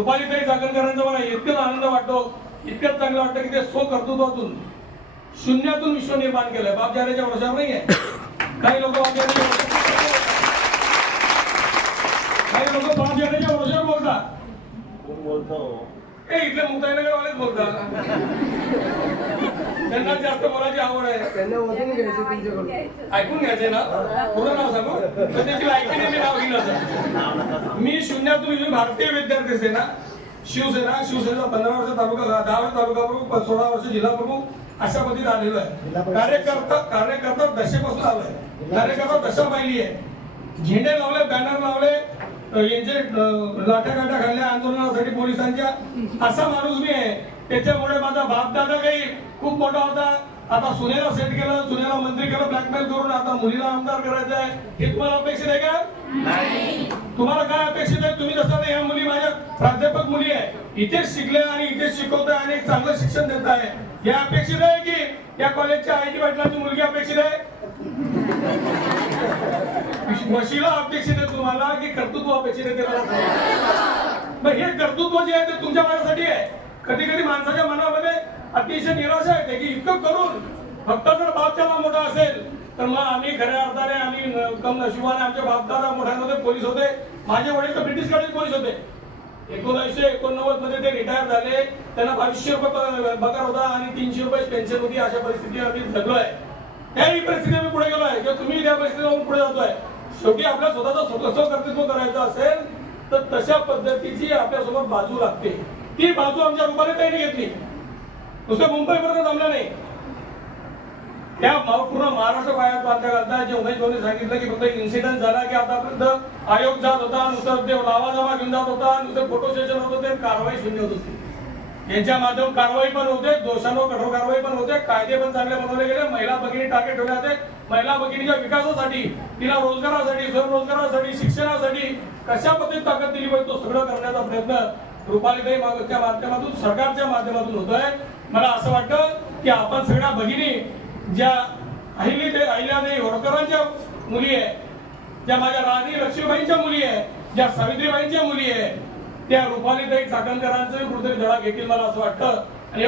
रुपालीताई चाकणकरांचा मला इतकं आनंद वाटतो, इतकं चांगलं वाटतं की ते स्वकर्तृत्वातून शून्यातून विश्व निर्माण केलंय. बाप जाण्याच्या वर्षावर नाही आहे. काही लोक बाप जाण्याच्या वर्षावर बोलतात. कोण बोलतो? इथले मुक्ताईनगरवालेच बोलतात. त्यांना जास्त बोलायची आवड आहे. त्यांना वजन घ्यायचं तुमच्याकडून. ऐकून घ्यायचे ना, पूर्ण नाव सांगू तर देखील ऐकून मी नाव घेणार. मी शून्यातून भारतीय विद्यार्थी सेना शिवसेना 15 वर्ष तालुका, 10 वर्ष तालुका प्रमुख, 16 वर्ष जिल्हा प्रमुख अशा पद्धतीत आलेलो आहे. कार्यकर्ता दशेपासून आलोय. कार्यकर्ता दशा पाहिली आहे. झेंडे लावले, बॅनर लावले, यांचे लाठ्या काठ्या खाल्ल्या आंदोलनासाठी पोलिसांच्या. असा माणूस मी आहे. त्याच्यामुळे माझा बापदादा काही खूप मोठा होता. आता सुनेला सेट केलं, सुनेला मंत्री केलं ब्लॅकमेल करून. आता मुलीला आमदार करायचं आहे. हे तुम्हाला अपेक्षित आहे का? नाही. तुम्हाला काय अपेक्षित आहे? तुम्ही जसं ह्या मुली माझ्या प्राध्यापक मुली आहे, इथेच शिकल्या आणि इथेच शिकवताय आणि एक चांगलं शिक्षण देत आहे. हे अपेक्षित आहे की या कॉलेजच्या IT पाटलांची मुलगी अपेक्षित आहे? वशिला अपेक्षित आहे तुम्हाला की कर्तृत्व अपेक्षित आहे? मग हे कर्तृत्व जे आहे ते तुमच्या माझ्यासाठी आहे. कधी कधी माणसाच्या मनामध्ये अतिशय निराशा येते की इतकं करून फक्त जर बापचा मोठा असेल तर मग आम्ही खऱ्या अर्थाने आम्ही कम नशिबाने आमच्या बापदादा मोठ्यांमध्ये पोलीस होते. माझे वडील तर ब्रिटिशकडे पोलीस होते. 1989 मध्ये ते रिटायर झाले. त्यांना 2200 रुपये पगार होता आणि 300 रुपये पेन्शन होती. अशा परिस्थितीत आम्ही जगलोय. त्याही परिस्थितीत आम्ही पुढे गेलोय किंवा तुम्ही त्या परिस्थितीत पुढे जातोय. शेवटी आपल्या स्वतःचं कर्तृत्व करायचं असेल तर तशा पद्धतीची आपल्यासोबत बाजू लागते. ती बाजू आमच्या रुपालीताईने घेतली. नुसतं मुंबईपर्यंत जमलं नाही. त्या पूर्ण महाराष्ट्र बाहेर बांधल्या घालता. जे उमेश भाऊने सांगितलं की फक्त इन्सिडेंट झाला की आतापर्यंत आयोग जात होता, नुसतं ते लावाजमा घेऊन जात होता, नुसतं फोटो सेशन होत होते, कारवाई शून्य होत होती. यांच्या माध्यमातून कारवाई पण होते, दोषांवर कठोर कारवाई पण होते, कायदे पण चांगले बनवले गेले. महिला भगिनी टार्गेट ठेवले जाते. महिला भगिनीच्या विकासासाठी, तिला रोजगारासाठी, स्वयंरोजगारासाठी, शिक्षणासाठी कशा पद्धतीत ताकद दिली पाहिजे तो सगळं करण्याचा प्रयत्न रुपालीताई मागच्या माध्यमातून, सरकारच्या माध्यमातून होतोय. मला असं वाटतं की आपण सगळ्या भगिनी ज्या अहिल्यादेवी होळकरांच्या मुली आहे, ज्या माझ्या राणी लक्ष्मीबाईंच्या मुली आहे, ज्या सावित्रीबाईंच्या मुली आहे, त्या रुपालीताई चाकणकरांचं कुठेतरी धडा घेतील मला असं वाटतं. आणि